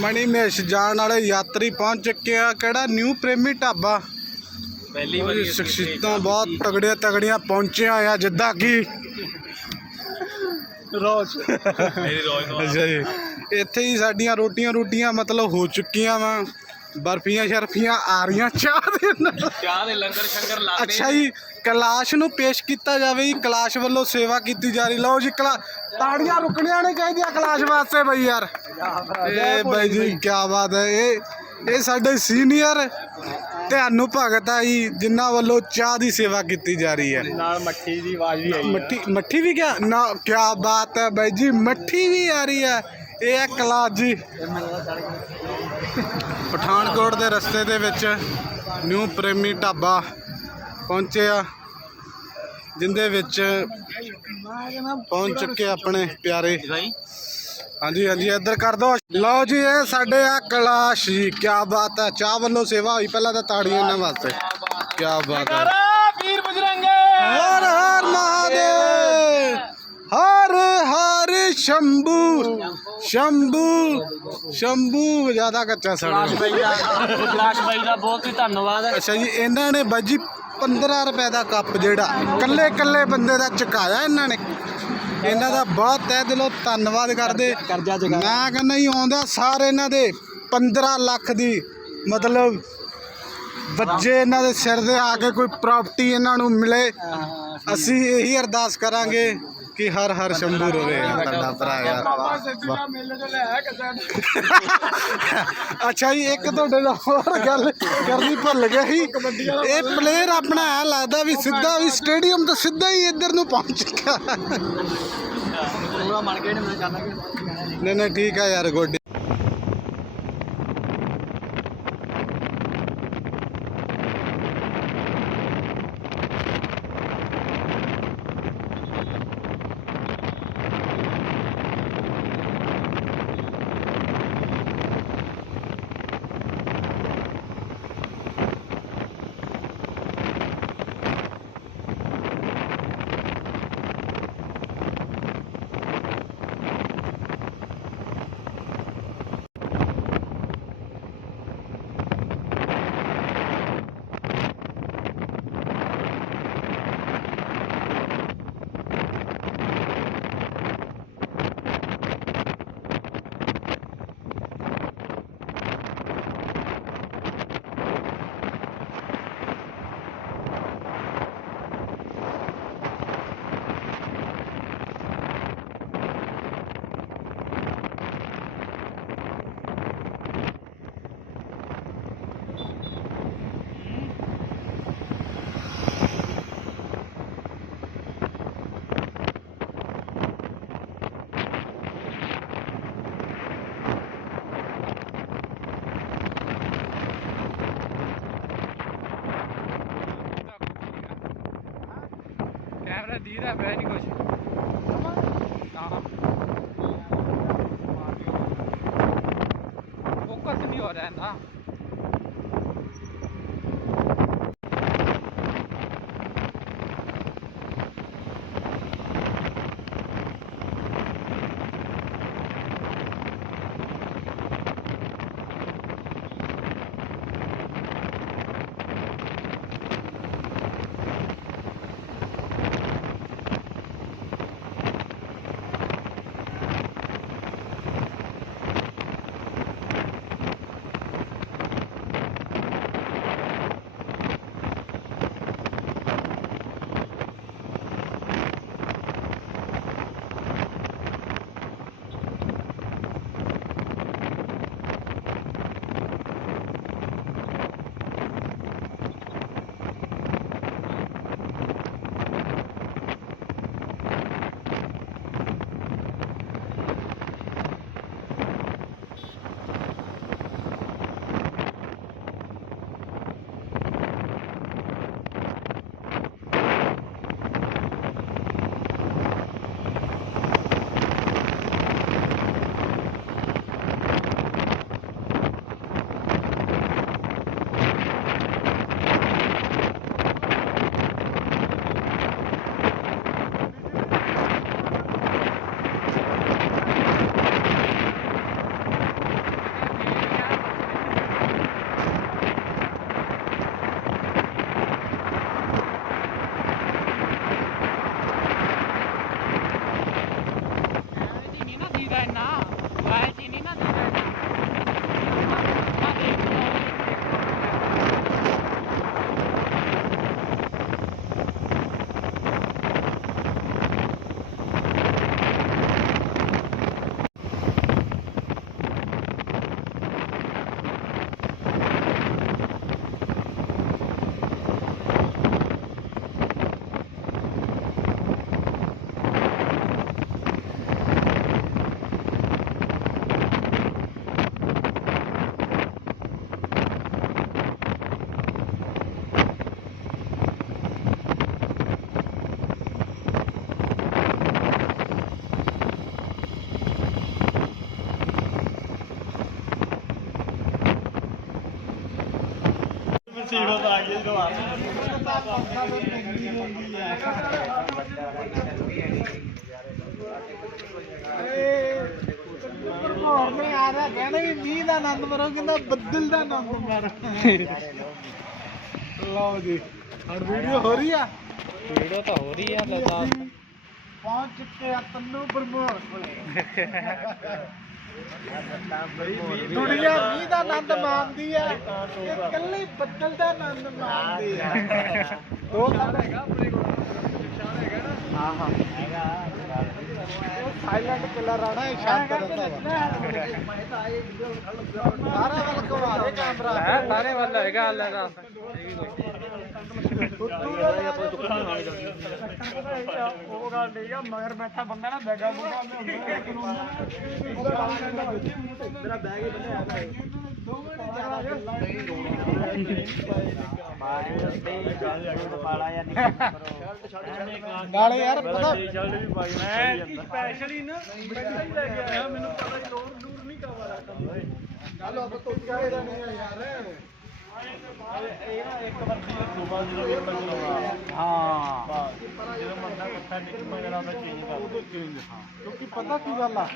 ਮਣੀ ਮਹੇਸ਼ ਜਾਣ ਵਾਲੇ ਯਾਤਰੀ ਪਹੁੰਚ ਚੁੱਕੇ ਆ। ਕਿਹੜਾ ਨਿਊ ਪ੍ਰੇਮੀ ਢਾਬਾ? ਪਹਿਲੀ ਵਾਰੀ ਸ਼ਖਸੀਅਤਾਂ ਬਹੁਤ ਤਗੜੀਆਂ ਤਗੜੀਆਂ ਪਹੁੰਚੀਆਂ ਆ ਜਿੱਦਾਂ ਕਿ ਰੋਜ਼। ਮੇਰੀ ਰੋਜ਼ ਨੂੰ ਅੱਛਾ ਜੀ। ਇੱਥੇ ਹੀ ਸਾਡੀਆਂ ਰੋਟੀਆਂ ਰੋਟੀਆਂ ਮਤਲਬ ਹੋ ਚੁੱਕੀਆਂ ਵਾ। ਬਰਫੀਆਂ ਸ਼ਰਫੀਆਂ ਆ ਰਹੀਆਂ ਚਾਹ ਦੇ ਨਾਲ। ਚਾਹ ਦੇ ਲੰਗਰ ਸ਼ੰਗਰ ਲਾਦੇ ਅੱਛਾ ਜੀ ਕੈਲਾਸ਼ ਨੂੰ ਪੇਸ਼ ਕੀਤਾ ਜਾਵੇ ਜੀ ਕੈਲਾਸ਼ ਵੱਲੋਂ ਸੇਵਾ ਕੀਤੀ ਜਾ ਰਹੀ। ਲਓ ਜੀ ਕਲਾ ਤਾੜੀਆਂ ਰੁਕਣੀਆਂ ਨਹੀਂ ਚਾਹੀਦੀਆਂ ਕੈਲਾਸ਼ ਵਾਸਤੇ ਬਈ ਯਾਰ। ਇਹ ਬਾਈ ਜੀ ਕੀ ਬਾਤ ਹੈ। ਇਹ ਇਹ ਸਾਡੇ ਸੀਨੀਅਰ ਤੁਹਾਨੂੰ ਭਗਤ ਆ ਜੀ ਜਿਨ੍ਹਾਂ ਵੱਲੋਂ ਚਾਹ ਦੀ ਸੇਵਾ ਕੀਤੀ ਜਾ ਰਹੀ ਹੈ। ਨਾਲ ਮੱਠੀ ਦੀ ਆਵਾਜ਼ ਵੀ ਆਈ ਮੱਠੀ ਮੱਠੀ ਵੀ ਕਿਆ ਨਾ ਕੀ ਬਾਤ ਹੈ ਬਾਈ ਜੀ ਮੱਠੀ ਵੀ ਆ ਰਹੀ ਹੈ। ਇਹ ਹੈ ਕਲਾਸ ਜੀ। ਪਠਾਨਕੋਟ ਦੇ ਰਸਤੇ ਦੇ ਵਿੱਚ ਨਿਊ ਪ੍ਰੇਮੀ ਢਾਬਾ ਪਹੁੰਚੇ ਆ ਜਿੰਦੇ ਵਿੱਚ ਪਹੁੰਚ ਚੁੱਕੇ ਆਪਣੇ ਪਿਆਰੇ। ਹਾਂਜੀ ਹਾਂਜੀ ਇੱਧਰ ਕਰ ਦੋ। ਲਓ ਜੀ ਇਹ ਸਾਡੇ ਆ ਕਲਾਸ਼ ਜੀ ਕੀ ਬਾਤ ਹੈ। ਚਾਹ ਵੱਲੋਂ ਸੇਵਾ ਹੋਈ ਪਹਿਲਾਂ ਤਾਂ ਤਾੜੀਆਂ ਇਹਨਾਂ ਵਾਸਤੇ। ਕੀ ਬਾਤ ਹੈ। ਵੀਰ ਬਜਰੰਗੇ। ਹਰ ਹਰ ਮਹਾਦੇਵ। ਹਰ ਸ਼ੰਭੂ। ਸ਼ੰਭੂ। ਸ਼ੰਭੂ। ਜ਼ਿਆਦਾ ਕੱਚਾ ਸੜਾ ਬਾਈ ਦਾ ਬਾਈ ਦਾ ਬਹੁਤ ਹੀ ਧੰਨਵਾਦ ਅੱਛਾ ਜੀ ਇਹਨਾਂ ਨੇ ਬਾਜੀ 15 ਰੁਪਏ ਦਾ ਕੱਪ ਜਿਹੜਾ ਕੱਲੇ ਕੱਲੇ ਬੰਦੇ ਦਾ ਚੁਕਾਇਆ ਇਹਨਾਂ ਨੇ। ਇਹਨਾਂ ਦਾ ਬਹੁਤ ਤਹਿ ਦਿਲੋਂ ਧੰਨਵਾਦ ਕਰਦੇ। ਕਰਜ਼ਾ ਮੈਂ ਕਹਿੰਦਾ ਹੀ ਆਉਂਦਾ ਸਾਰੇ ਇਹਨਾਂ ਦੇ 15 ਲੱਖ ਦੀ ਮਤਲਬ ਬੱਚੇ ਇਹਨਾਂ ਦੇ ਸਿਰ ਦੇ ਆ ਕੇ ਕੋਈ ਪ੍ਰਾਪਰਟੀ ਇਹਨਾਂ ਨੂੰ ਮਿਲੇ। ਅਸੀਂ ਇਹੀ ਅਰਦਾਸ ਕਰਾਂਗੇ। ਕਿ ਹਰ ਹਰ ਸ਼ੰਭੂ ਰਵੇ। ਤੁਹਾਡਾ ਭਰਾ ਯਾਰ। ਅੱਛਾ ਜੀ ਇੱਕ ਤੁਹਾਡੇ ਨਾਲ ਹੋਰ ਗੱਲ ਕਰਨੀ ਭੁੱਲ ਗਿਆ ਸੀ। ਇਹ ਪਲੇਅਰ ਆਪਣਾ ਐ ਲੱਗਦਾ ਵੀ ਸਿੱਧਾ ਵੀ ਸਟੇਡੀਅਮ ਤੋਂ ਸਿੱਧਾ ਹੀ ਇੱਧਰ ਨੂੰ ਪਹੁੰਚ ਪੂਰਾ ਮੈਂ ਕਿ ਨਹੀਂ ਨਹੀਂ ਠੀਕ ਆ ਯਾਰ ਗੋਡੀ ਕੈਮਰਾ ਦੀ ਰਿਹਾ ਪਿਆ ਨਹੀਂ ਕੁਝ ਫੋਕਸ ਨਹੀਂ ਹੋ ਰਿਹਾ ਨਾ ਸੀੜੋ ਤਾਂ ਆ ਗਈ ਜਦੋਂ ਆ ਹੋਰ ਨੇ ਆ ਰਿਹਾ ਕਹਿੰਦਾ ਵੀ ਮੀਂਹ ਦਾ ਆਨੰਦ ਮਾਰੋ ਕਹਿੰਦਾ ਬੱਦਲ ਦਾ ਆਨੰਦ ਮਾਰੋ ਲਓ ਜੀ ਹੁਣ ਵੀਡੀਓ ਹੋ ਰਹੀ ਆ? ਵੀਡੀਓ ਤਾਂ ਹੋ ਰਹੀ ਆ ਪਹੁੰਚ ਚੁੱਕੇ ਆ ਤੰਨੂ ਬਰਮੋਰ ਕੋਲੇ। ਦੁਨੀਆ ਮੀਂਹ ਦਾ ਆਨੰਦ ਮਾਣਦੀ ਆ। ਇਹ ਇਕੱਲੇ ਹੀ ਬੱਦਲ ਦਾ ਆਨੰਦ ਮਾਣਦੀ ਆ। ਦੋ ਸਾਲ ਹੈਗਾ ਆਪਣੇ ਕੋਲ ਸ਼ਾਨ ਹੈਗਾ ਨਾ। ਹਾਂ ਹਾਂ। ਹੈਗਾ। ਸਾਇਲੈਂਟ ਕਿਲਰ ਆਣਾ ਇਹ ਸ਼ਾਂਤ ਰਹਿੰਦਾ ਸਾਰਾ ਵੱਲ ਘੁਮਾ ਦੇ ਕੈਮਰਾ ਸਾਰੇ ਵੱਲ ਹੈਗਾ ਅੱਲਾ ਦਾ ਉਹ ਗੱਲ ਠੀਕ ਆ ਮਗਰ ਬੈਠਾ ਬੰਦਾ ਨਾ ਬੈਗਾ ਬੁਗਾ ਮੇਰਾ ਬੈਗ ਹੀ ਬੰਨਿਆ ਨਾਲੇ ਯਾਰ ਪਤਾ ਮੈਂ ਸਪੈਸ਼ਲ ਹੀ ਨਾ ਸਪੈਸ਼ਲ ਲੈ ਕੇ ਆਇਆ ਮੈਨੂੰ ਪਤਾ ਹੀ ਲੋੜ ਦੂਰ ਨਹੀਂ ਕਵਰ ਚੱਲ ਆਪਾਂ ਤੋਂ ਚਾਹੇ ਦਾ ਨਹੀਂ ਆ ਯਾਰ। ਹਾਂ। ਕਿਉਂਕਿ ਪਤਾ ਕੀ ਗੱਲ ਆ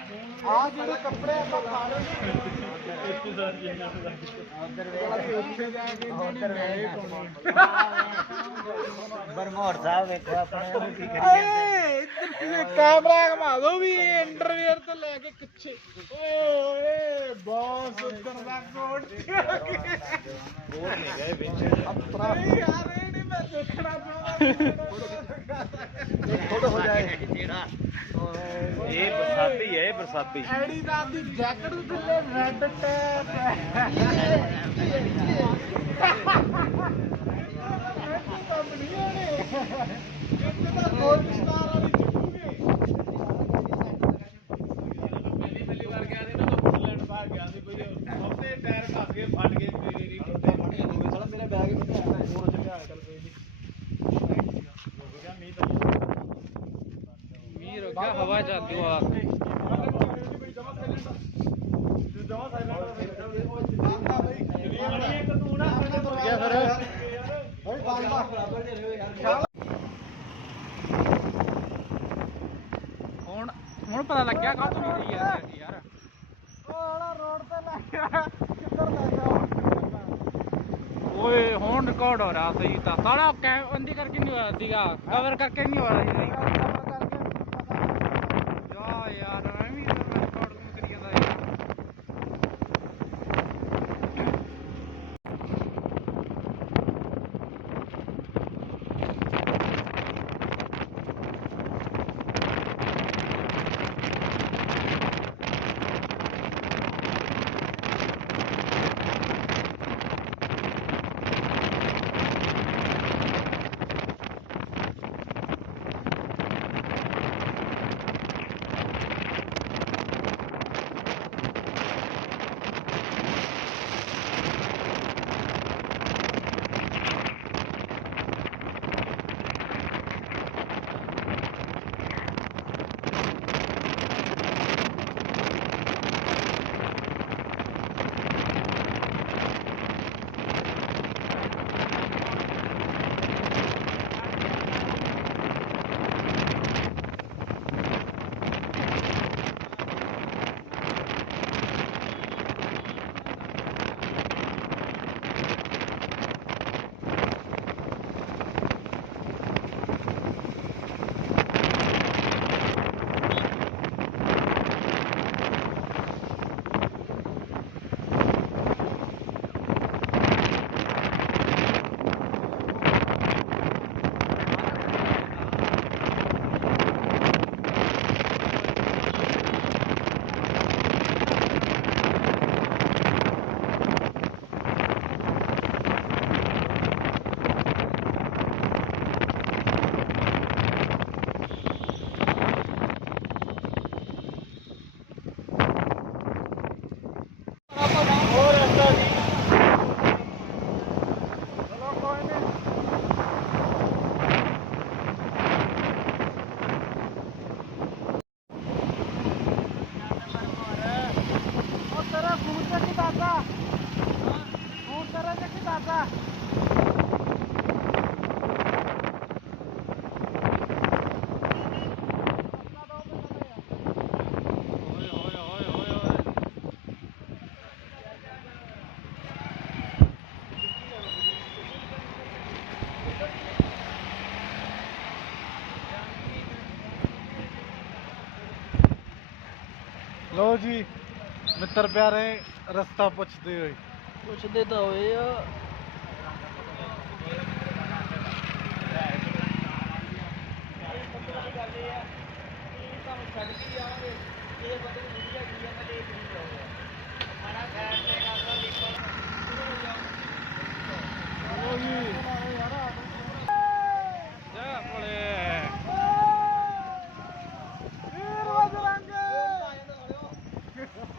ਆ ਜਿਹੜੇ ਕੱਪੜੇ ਆਪਾਂ ਖਾ ਰਹੇ ਬਰਮੋਰ ਸਾਹਿਬ ਵੇਖੋ ਆਪਣੇ ਕੀ ਏ ਇੱਧਰ ਕਿਵੇਂ ਕੈਮਰਾ ਘਮਾ ਦੋ ਵੀ ਇਹ ਤੋਂ ਲੈ ਕੇ ਪਿੱਛੇ ਓਏ ਓਏ ਬੌਸ ਉੱਧਰ ਦਾ ਕੋਟ ਹੋਰ ਨਹੀਂ ਗਏ ਵਿੱਚ ਅਪਰਾ ਯਾਰ ਇਹ ਨਹੀਂ ਮੈਂ ਦੇਖਣਾ ਚਾਹੁੰਦਾ ਫੋਟੋ ਹੋ ਜਾਏ ਜਿਹੜਾ ਇਹ ਬਰਸਾਤੀ ਹੈ ਇਹ ਬਰਸਾਤੀ ਐਡੀ ਰਾਤ ਦੀ ਜੈਕਟ ਦੇ ਥੱਲੇ ਰੈੱਡ ਟੈਪ ਗਿਆ ਸੀ ਨਾ ਤਾਂ ਕੋਈ ਆਪਣੇ ਟਾਇਰ ਫਸ ਗਏ ਫਟ ਗਏ ਮੇਰੇ ਨਹੀਂ ਸਾਲਾ ਮੇਰਾ ਬੈਗ ਹੀ ਬੰਨਿਆ ਹੋਇਆ ਹੈ ਹੋਰ ਚੱਲਿਆ ਚੱਲ ਕੋਈ ਨਹੀਂ ਮੀਂਹ ਤਾਂ ਹੁਣ ਹੁਣ ਪਤਾ ਲੱਗਿਆ ਕਾਹ ਤੋਂ ਨਹੀਂ ਰਹੀ ਯਾਰ। ਵਾਲਾ ਰੋਡ ਤੇ ਲੈ ਕਿੱਧਰ ਲੈ ਓਏ, ਹੁਣ ਰਿਕਾਰਡ ਹੋ ਰਿਹਾ ਸਹੀ ਤਾਂ ਸਾਲਾ ਕੈਮਰੇ ਕਰਕੇ ਨਹੀਂ ਹੋਇਆ ਸੀਗਾ। ਕਵਰ ਕਰਕੇ ਨਹੀਂ ਹੋ ਰਿਹਾ ਸੀ। ਜਾ ਲੋ ਜੀ ਮਿੱਤਰ ਪਿਆਰੇ ਰਸਤਾ ਪੁੱਛਦੇ ਹੋਏ। ਪੁੱਛਦੇ ਤਾਂ ਹੋਏ ਆ। ਲੋ ਜੀ।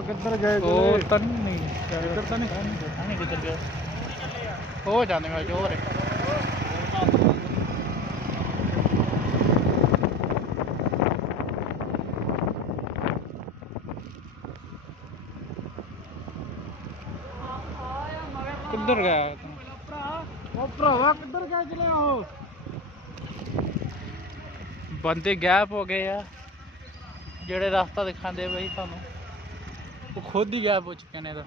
ਭਰਾਵਾ ਕਿੱਧਰ ਗਏ ਉਹ ਤੁਸੀਂ? ਤਾਂ ਨਹੀਂ ਇੱਧਰ ਤਾਂ ਨਹੀਂ? ਨਹੀਂ ਕਿੱਧਰ ਗਿਆ ਹੋ ਜਾਂਦੇ ਮੈਂ ਜੋਰ ਕਿੱਧਰ ਗਿਆ ਤੂੰ? ਉਹ ਭਰਾਵਾ ਕਿੱਧਰ ਗਏ ਚਲੇ ਆਓ ਬੰਦੇ ਗੈਪ ਹੋ ਗਏ ਆ। ਜਿਹੜੇ ਰਸਤਾ ਦਿਖਾਉਂਦੇ ਬਈ ਤੁਹਾਨੂੰ। ਉਹ ਖੁਦ ਹੀ ਗੈਪ ਹੋ ਚੁੱਕੇ ਨੇ ਤਾਂ।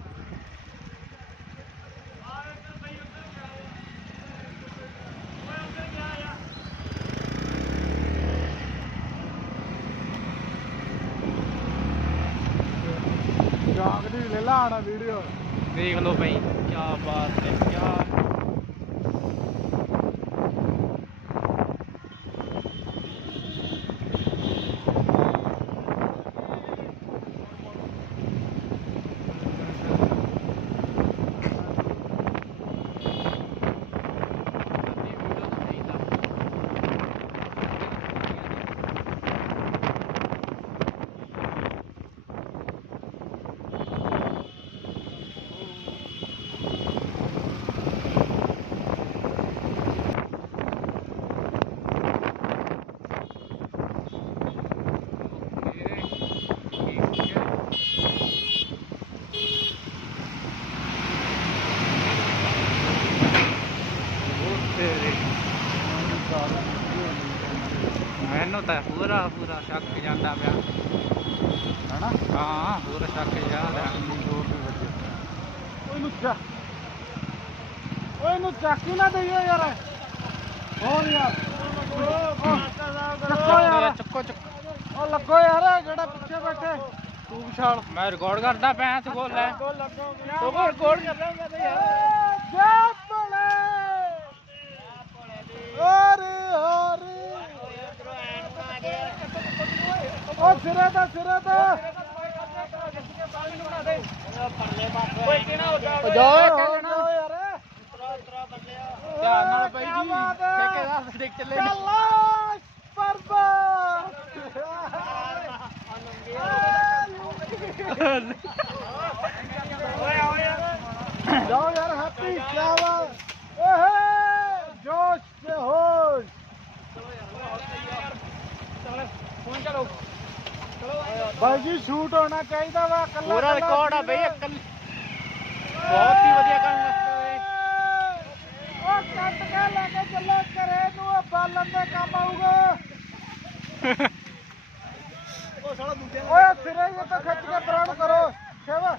ਜਾਗਦੀ ਲੈ ਲਾ ਆਣਾ ਵੀਡੀਓ ਦੇਖ ਲਓ ਭਾਈ ਕੀ ਬਾਤ ਹੈ ਕੀ ਮੈਨੂੰ ਤਾਂ ਪੂਰਾ ਪੂਰਾ ਸ਼ੱਕ ਜਾਂਦਾ ਪਿਆ। ਹਨਾ? ਹਾਂ ਪੂਰਾ ਸ਼ੱਕ ਜਾਂਦਾ ਓਏ ਨੂੰ ਚਾ ਓਏ ਨੂੰ ਚੱਕ ਹੀ ਨਾ ਦਈਓ ਯਾਰ? ਹੋਰ ਯਾਰ। ਚੱਕੋ ਯਾਰ। ਚੱਕੋ ਚੱਕੋ। ਉਹ ਲੱਗੋ ਯਾਰ ਜਿਹੜਾ ਪਿੱਛੇ ਬੈਠੇ। ਤੂੰ ਵਿਸ਼ਾਲ। ਮੈਂ ਰਿਕਾਰਡ ਕਰਦਾ ਪਿਆ ਤੇ ਬੋਲ ਲੈ। ਲੱਗੋ ਲੱਗੋ ਤੂੰ ਰਿਕਾਰਡ ਕਰਦਾ ਮੈਂ ਤੇ ਯਾਰ ਜੈ ਭੋਲੇ ਹਰੇ ਹਰੇ ਉਹ ਸਿਰੇ ਤੇ ਸਿਰੇ ਧਿਆਨ ਨਾਲ ਭਾਈ ਜੀ ਚੱਲੇ। ਨੇ। ਕੈਲਾਸ਼ ਪਰਬਤ। ਜਾਓ ਯਾਰ ਹੈਪੀ ਕਿਆ ਬਾਤ ਓਏ ਜੋਸ਼ ਤੇ ਹੋਸ਼ ਫੋਨ ਚਲੋ ਬਾਈ ਜੀ ਸ਼ੂਟ ਹੋਣਾ ਚਾਹੀਦਾ ਵਾ ਕੱਲਾ ਪੂਰਾ ਰਿਕਾਰਡ ਆ ਬਈ ਬਹੁਤ ਹੀ ਵਧੀਆ ਕੰਮ ਕਰਦੇ ਉਹ ਕੱਟ ਕੇ ਲੈ ਕੇ ਚੱਲੋ ਘਰੇ ਨੂੰ ਉਹ ਬਾਲਣ ਦੇ ਕੰਮ ਆਊਗਾ। ਓਏ ਸਿਰੇ ਇਹ ਤਾਂ ਖਿੱਚ ਕੇ ਪ੍ਰਾਣ ਕਰੋ ਸ਼ੇਵਾ।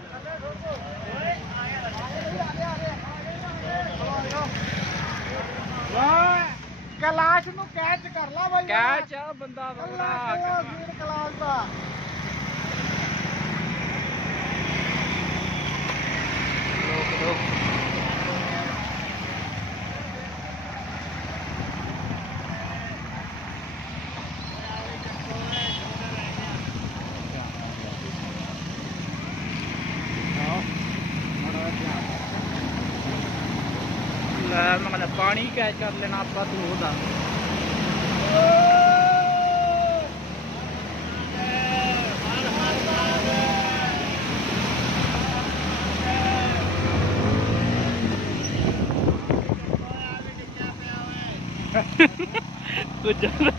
ਕਲਾਸ਼ ਨੂੰ ਕੈਚ ਕਰ ਲਾ ਬਾਈ। ਕੈਚ ਆ ਬੰਦਾ ਬੰਦਾ ਵੀਰ ਕਲਾਸ਼ ਦਾ ਲੋਕ ਲੋਕ ਲੈ ਮੈਂ ਕਹਿੰਦਾ ਪਾਣੀ ਕੈਚ ਕਰ ਲੈਣਾ ਆਪਾਂ ਤੂੰ ਉਹਦਾ ਕੋਈ ਜ਼ਿਆਦਾ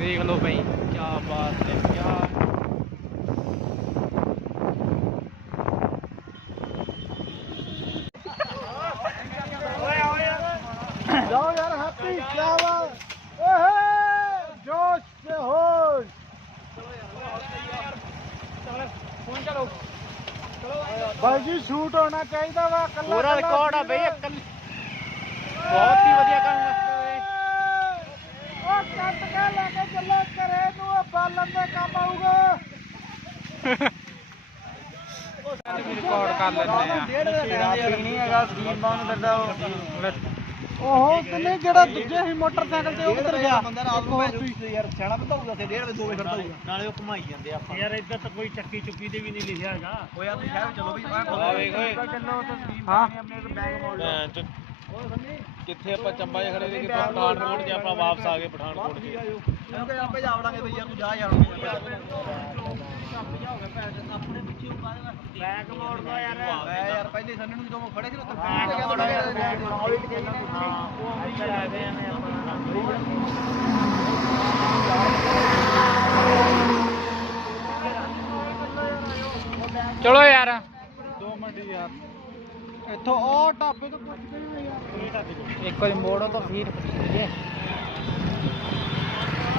ਦੇਖ ਲਓ ਭਾਈ ਕੀ ਬਾਤ ਹੈ ਕੀ ਜਾਓ ਯਾਰ ਹੈਪੀ ਕੀ ਬਾਤ। ਓਏ ਜੋਸ਼ ਤੇ ਹੋਸ਼। ਚਲੋ ਭਾਈ ਜੀ ਸ਼ੂਟ ਹੋਣਾ ਚਾਹੀਦਾ ਵਾ ਕੱਲਾ ਪੂਰਾ ਰਿਕਾਰਡ ਆ ਬਈ ਇੱਕ ਬਹੁਤ ਹੀ ਵਧੀਆ ਕੰਮ ਕਰਦੇ ਉਹ ਕੱਟ ਕੇ ਲੈ ਕੇ ਚੱਲੋ ਘਰੇ ਨੂੰ ਉਹ ਬਾਲਣ ਦੇ ਕੰਮ ਆਊਗਾ ਰਿਕਾਰਡ ਕਰ ਲੈਂਦੇ ਆ ਤੇਰਾ ਨਹੀਂ ਹੈਗਾ ਸਕੀਮ ਬਾਉਂਡ ਕਰਦਾ ਉਹ ਕਿੰਨੇ ਜਿਹੜਾ ਦੂਜੇ ਸੀ ਮੋਟਰਸਾਈਕਲ ਤੇ ਉਹ ਕਿੱਧਰ ਗਿਆ ਬੰਦਾ ਰਾਤ ਨੂੰ ਯਾਰ ਸਿਆਣਾ ਬੰਦਾ ਹੋਊਗਾ ਤੇ ਡੇਢ ਵਜੇ ਦੋ ਵਜੇ ਖੜਦਾ ਹੋਊਗਾ। ਨਾਲੇ ਉਹ ਘੁਮਾਈ ਜਾਂਦੇ ਆਪਾਂ। ਯਾਰ ਇੱਧਰ ਤਾਂ ਕੋਈ ਚੱਕੀ ਚੁੱਕੀ ਦੇ ਵੀ ਨਹੀਂ ਲਿਖਿਆ ਹੈਗਾ। ਉਹ ਯਾਰ ਤੁਸੀਂ ਸ਼ਹਿਰ ਚਲੋ ਵੀ ਮੈਂ ਆ ਵੇਖ ਓਏ। ਹਾਂ। ਕਿੱਥੇ ਆਪਾਂ ਚੰਬਾ ਜਿਹਾ ਖੜੇ ਦੇ ਕਿੱਥੇ ਪਠਾਨਕੋਟ ਜੇ ਆਪਾਂ ਵਾਪਸ ਆ ਗਏ ਪਠਾਨਕੋਟ ਜੀ ਕਿਉਂਕਿ ਆਪੇ ਜਾਵੜਾਂਗੇ ਬਈ ਯਾਰ ਤੂੰ ਜਾ ਯਾਰ ਆਪਣੇ ਪਿੱਛੇ ਉਕਾਰੇ ਬੈਕ ਮੋੜ ਦੋ ਯਾਰ। ਮੈਂ ਯਾਰ ਪਹਿਲੇ ਸੰਨ ਨੂੰ ਜਦੋਂ ਖੜੇ ਸੀ ਉੱਥੇ ਬੈਕ ਮੋੜ ਹਾਂ ਉਹ ਇੱਧਰ ਆ ਗਏ ਨੇ ਚਲੋ ਯਾਰ। 2 ਮਿੰਟ ਯਾਰ। ਇੱਥੋਂ ਉਹ ਢਾਬੇ ਤੋਂ ਪੁੱਛ ਕੇ ਹੀ ਯਾਰ। ਇੱਕ ਵਾਰੀ ਮੋੜੋ ਤਾਂ ਫਿਰ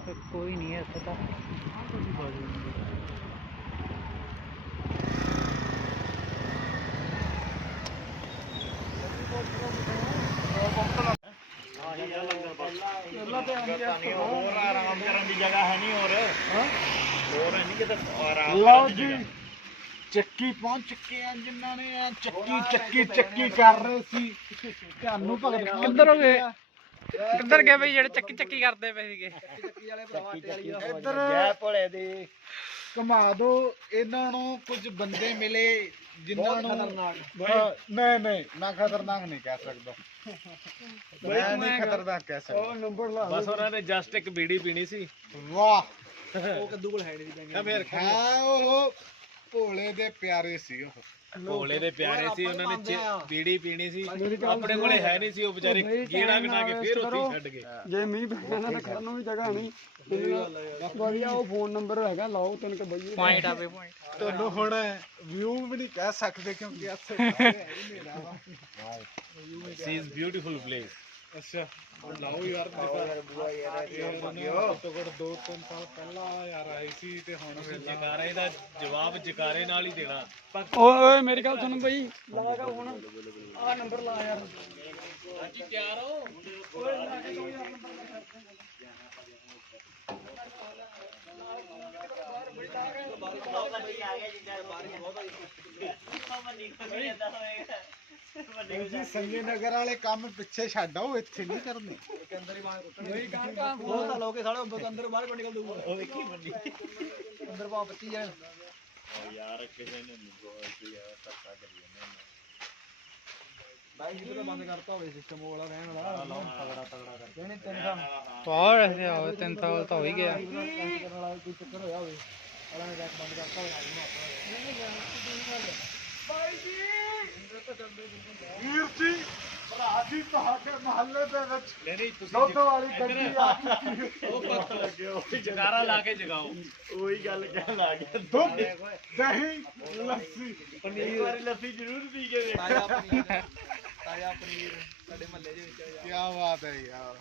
ਪੀਏ ਕੋਈ ਨਹੀਂ ਹੈ ਇੱਥੇ ਤਾਂ ਹੋਰ ਆਰਾਮ ਕਰਨ ਦੀ ਜਗ੍ਹਾ ਹੈ ਨਹੀਂ ਹੋਰ ਹੋਰ ਨਹੀਂ ਕਿਤੇ ਆਰਾਮ ਲਓ ਜੀ ਚੱਕੀ ਪਹੁੰਚ ਚੁੱਕੇ ਆ ਜਿਨ੍ਹਾਂ ਨੇ ਆ ਚੱਕੀ ਚੱਕੀ ਚੱਕੀ ਕਰ ਰਹੇ ਸੀ। ਤੁਹਾਨੂੰ ਭਗਤ ਕਿੱਧਰ ਹੋ ਗਏ? ਕਿੱਧਰ ਗਏ ਬਈ ਜਿਹੜੇ ਚੱਕੀ ਚੱਕੀ ਕਰਦੇ ਪਏ ਸੀਗੇ? ਇੱਧਰ ਜੈ ਭੋਲੇ ਦੀ। ਘੁਮਾ ਦੋ ਇਹਨਾਂ ਨੂੰ ਕੁਝ ਬੰਦੇ ਮਿਲੇ ਜਿਨ੍ਹਾਂ ਨੂੰ ਨਹੀਂ ਨਹੀਂ ਮੈਂ ਖਤਰਨਾਕ ਨਹੀਂ ਕਹਿ ਸਕਦਾ। ਮੈਂ ਨਹੀਂ ਖਤਰਨਾਕ ਕਹਿ ਸਕਦਾ। ਨੰਬਰ ਲਾ ਬਸ ਉਹਨਾਂ ਨੇ ਜਸਟ ਇੱਕ ਬੀੜੀ ਪੀਣੀ ਸੀ। ਵਾਹ। ਉਹ ਕੱਦੂ ਕੋਲ ਹੈ ਨਹੀਂ ਫਿਰ ਹੈ ਉਹ ਭੋਲੇ ਦੇ ਪਿਆਰੇ ਸੀ ਉਹ। ਭੋਲੇ ਦੇ ਪਿਆਰੇ ਸੀ ਉਹਨਾਂ ਨੇ ਚ- ਬੀੜੀ ਪੀਣੀ ਸੀ। ਆਪਣੇ ਕੋਲੇ ਹੈ ਨਹੀਂ ਸੀ ਉਹ ਵਿਚਾਰੇ। ਗੇੜਾ ਗਣਾ ਕੇ ਫੇਰ ਉੱਥੇ ਛੱਡ ਗਏ। ਜੇ ਮੀਂਹ ਪੈਣਾ ਨਾ ਰੱਖਣ ਨੂੰ ਵੀ ਜਗ੍ਹਾ ਨਹੀਂ। ਵਧੀਆ ਉਹ ਫੋਨ ਨੰਬਰ ਹੈਗਾ ਲਾਓ ਤੈਨੂੰ ਕਿ ਬਈਏ। ਪੁਆਇੰਟ ਆਵੇ ਪੁਆਇੰਟ ਤੁਹਾਨੂੰ ਹੁਣ ਵਿਊ ਵੀ ਨਹੀਂ ਕਹਿ ਸਕਦੇ ਕਿਉਂਕਿ ਇੱਥੇ ਸਾਰੇ ਹੈ ਹੀ ਮੇਰਾ ਵਾ। ਸੀ ਇਜ਼ ਬਿਊਟੀਫੁਲ ਪਲੇਸ ਅੱਛਾ ਲਾਓ ਯਾਰ ਘੱਟੋ ਘੱਟ ਦੋ ਤਿੰਨ ਸਾਲ ਪਹਿਲਾਂ ਯਾਰ ਆਈ ਸੀ ਤੇ ਹੁਣ ਜਕਾਰੇ ਦਾ ਜਵਾਬ ਜਕਾਰੇ ਨਾਲ ਹੀ ਦੇਣਾ। ਓਏ ਓਏ ਮੇਰੀ ਗੱਲ ਸੁਣ ਬਈ। ਲਾਗਾ ਫੋਨ ਆ ਨੰਬਰ ਲਾ ਯਾਰ। ਹਾਂਜੀ ਤਿਆਰ ਹੋ? ਜੀ ਸੰਜੇ ਨਗਰ ਵਾਲੇ ਕੰਮ ਪਿੱਛੇ ਛੱਡ ਆਓ ਇੱਥੇ ਨਹੀਂ ਕਰਨੇ। ਸਾਲ ਹੋ ਕੇ ਸਾਲੇ ਅੰਦਰ ਬਾਹਰ ਕੋਈ ਨਿਕਲ ਦੂਗਾ ਉਹ ਵੇਖੀ ਮੰਡੀ ਅੰਦਰ ਪਾ 25 ਜਾਣ ਬਾਈ ਜੀ ਤਾਂ ਬੰਦ ਕਰਤਾ ਹੋਵੇ ਸਿਸਟਮ ਵਾਲਾ ਰਹਿਣ ਵਾਲਾ। ਤਗੜਾ ਤਗੜਾ ਕਰ ਕਹਿੰਦੇ ਤਿੰਨ ਸਾਲ। ਪਾੜ ਰਹੇ ਆਵੇ ਤਿੰਨ ਸਾਲ ਤਾਂ ਹੋ ਹੀ ਗਿਆ। ਕਰਨ ਵਾਲਾ ਕੋਈ ਚੱਕਰ ਹੋਇਆ ਹੋਵੇ ਵਾਲਾ ਨੇ ਬੈਕ ਬੰਦ ਕਰਤਾ ਹੋਵੇ ਵੀਰ ਜੀ ਭਰਾ ਜੀ ਤੁਹਾਡੇ ਮਹੱਲੇ ਦੇ ਵਿੱਚ ਨਹੀਂ ਨਹੀਂ ਤੁਸੀਂ ਦੁੱਧ ਵਾਲੀ ਗੱਡੀ ਆ। ਚੁੱਕੀ ਹੈ ਜਕਾਰਾ ਲਾ ਕੇ ਜਗਾਓ। ਉਹੀ ਗੱਲ ਕਹਿਣ ਲੱਗ ਗਿਆ। ਦੁੱਧ ਦਹੀਂ ਲੱਸੀ। ਪਨੀਰ। ਵਾਲੀ ਲੱਸੀ ਜ਼ਰੂਰ ਪੀ ਕੇ ਵੇਖ ਤਾਜ਼ਾ ਪਨੀਰ। ਤਾਜ਼ਾ ਪਨੀਰ ਸਾਡੇ ਮਹੱਲੇ ਦੇ ਵਿੱਚ ਕੀ ਬਾਤ ਹੈ ਯਾਰ।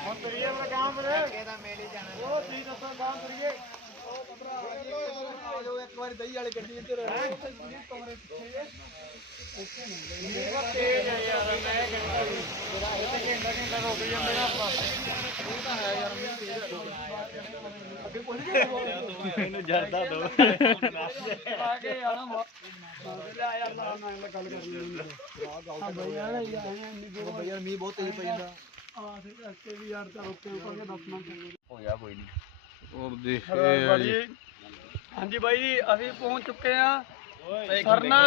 ਹੁਣ ਤਰੀਏ ਮੇਰਾ ਕੰਮ ਵੀਰੇ। ਉਹ ਤੀ ਦੱਸੋ ਕੰਮ ਕਰੀਏ ਆਜੋ ਇੱਕ ਵਾਰੀ ਦਹੀਂ ਵਾਲੀ ਗੱਡੀ ਇੱਧਰ ਇਹਨੂੰ ਜਰਦਾ ਦੋ ਆ ਕੇ ਆਣਾ ਮਾ ਲੈ ਯਾਰ ਨਾ ਨਾ। ਇਹ ਗੱਲ ਕਰਨੀ ਹਾਂ ਬਈ ਯਾਰ ਯਾਰ ਇੰਨੀ ਦੂਰ ਬਈ ਯਾਰ ਮੀਂਹ ਬਹੁਤ ਤੇਜ਼ ਪਈ ਜਾਂਦਾ ਆ ਤੇ ਕਰਕੇ ਵੀ ਯਾਰ ਤਾਂ ਉੱਤੇ ਉੱਪਰ ਕੇ 10 ਮਿੰਟ ਹੋਇਆ ਕੋਈ ਨਹੀਂ ਔਰ ਜੀ। ਬਾਜੀ ਹਾਂਜੀ ਬਾਈ ਜੀ ਅਸੀਂ ਪਹੁੰਚ ਚੁੱਕੇ ਆ ਸਰਨਾ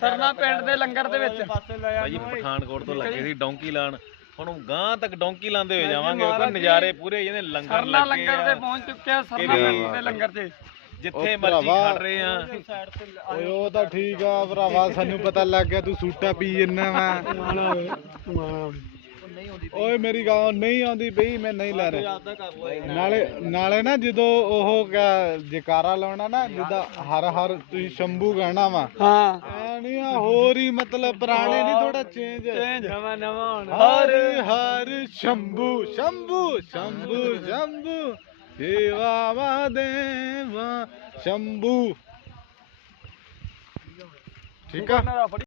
ਸਰਨਾ ਪਿੰਡ ਦੇ ਲੰਗਰ ਦੇ ਵਿੱਚ। ਭਾਜੀ ਪਠਾਨਕੋਟ ਤੋਂ ਲੱਗੇ ਸੀ ਡੌਂਕੀ ਲਾਣ। ਹੁਣ ਗਾਂ ਤੱਕ ਡੌਂਕੀ ਲਾਉਂਦੇ ਹੋਏ ਜਾਵਾਂਗੇ ਉਹ ਨਜ਼ਾਰੇ ਪੂਰੇ ਜਿਹਨੇ ਲੰਗਰ ਸਰਨਾ ਲੱਗੇ ਲੰਗਰ ਤੇ ਆ ਪਹੁੰਚ ਚੁੱਕੇ ਆ ਸਰਨਾ ਪਿੰਡ ਦੇ ਲੰਗਰ ਤੇ। ਜਿੱਥੇ ਉਹ ਮਰਜ਼ੀ। ਖੜ ਰਹੇ ਆ ਓਏ ਉਹ ਤਾਂ ਠੀਕ ਆ ਭਰਾਵਾ ਸਾਨੂੰ ਪਤਾ ਲੱਗ ਗਿਆ ਤੂੰ ਸੂਟਾ ਪੀ ਜੰਨਾ ਵਾ। ਓਏ ਮੇਰੀ ਗੱਲ ਨਹੀਂ ਆਉਂਦੀ ਬਈ ਮੈਂ ਨਹੀਂ ਲੈ ਰਿਹਾ। ਨਾਲੇ ਨਾਲੇ ਨਾ ਜਦੋਂ ਉਹ ਕਿਆ ਜਕਾਰਾ ਲਾਉਣਾ ਨਾ ਜਿੱਦਾਂ ਹਰ ਹਰ ਤੁਸੀਂ ਸ਼ੰਭੂ ਕਹਿਣਾ ਵਾ। ਹਾਂ। ਐ ਨਹੀਂ ਆ ਹੋਰ ਹੀ ਮਤਲਬ ਪੁਰਾਣੇ ਨਹੀਂ ਥੋੜਾ ਚੇਂਜ ਚੇਂਜ ਨਵਾਂ ਨਵਾਂ ਹੁਣ। ਹਰ ਹਰ ਸ਼ੰਭੂ ਸ਼ੰਭੂ ਸ਼ੰਭੂ ਸ਼ੰਭੂ ਦੇਵਾ ਦੇਵਾ ਸ਼ੰਭੂ। ਠੀਕ ਆ?